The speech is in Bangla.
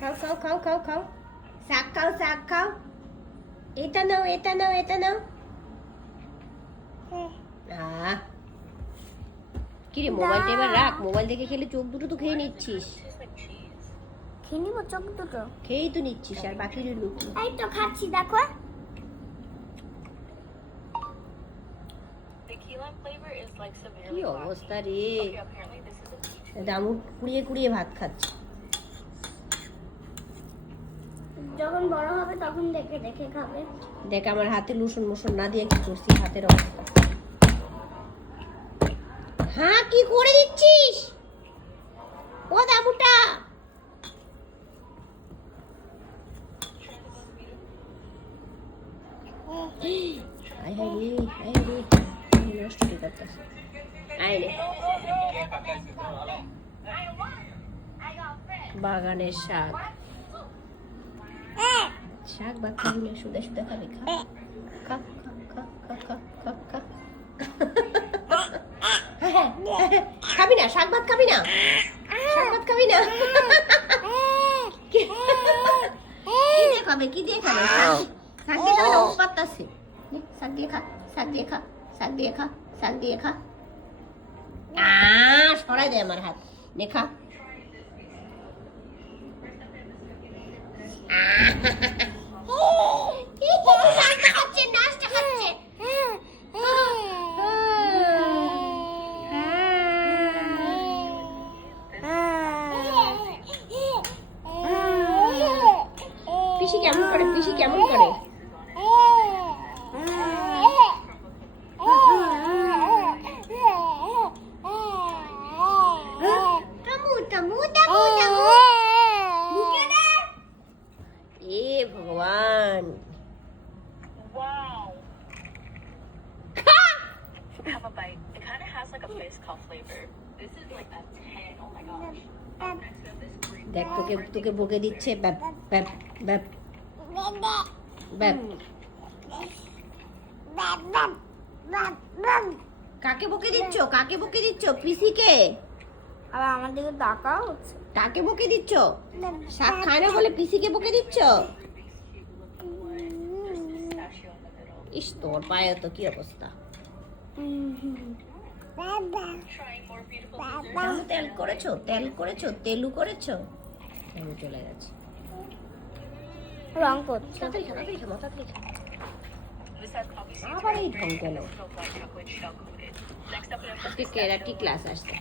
খাও খাও খাও খাও খাও। শাক খাও শাক খাও। এটা নাও এটা নাও এটা নাও। কিরে মোবাইলটা এবার রাখ। মোবাইল দেখে খেলে চোখ দুটো তো খেয়ে নিচ্ছিস। খেয়ে নিবো চোখ দুটো। খেয়েই তো নিচ্ছিস আর বাকি রইল কি? এই তো খাচ্ছি দেখো। কি অবস্থা রে? Okay, apparently this is a peach. Damu কুড়িয়ে কুড়িয়ে ভাত খাচ্ছে। যখন বড় হবে তখন দেখে দেখে খাবে। দেখ আমার হাতে লুসন মোসন না দিয়ে কি করছি হাতের অবস্থা। হ্যাঁ কি করে দিচ্ছিস? ও দামুটা। আয় হায় রে আয় রে নষ্ট যাচ্ছে। আয় রে। বাগানের শাক। শাক বা খাবি শুধু শুধু খাবি? খা। খা খা খা খা খাবি না? শাক ভাত খাবি না? শাক ভাত খাবি না? কি? কি দিয়ে খাবে? শাক- দিয়ে খাবে শাক দিয়ে খা, শাক দিয়ে খা, শাক দিয়ে খা, শাক দিয়ে খা। সরাই দেয় আমার হাত। নেখা পিসি কেমন করে? পিসি কেমন করে? Bite. It kind of has like a Biscoff flavor. This is like a 10. Oh my gosh. Next up is green. দেখ তোকে তোকে বকে দিচ্ছে ব্যাপ ব্যাপ ব্যাপ ব্যাপ কাকে বকে দিচ্ছ কাকে বকে দিচ্ছ পিসিকে আর আমার দিকে তাকাও কাকে বকে দিচ্ছ শাক খায় না বলে পিসিকে বকে দিচ্ছ. ইস তোর পায়ে তো কি অবস্থা তেল করেছ? তেল করেছ? তেলু করেছ? তেলু চলে গেছে। রং করছে। আবার এই ঢং কেন কেরাটি ক্লাস আসছে।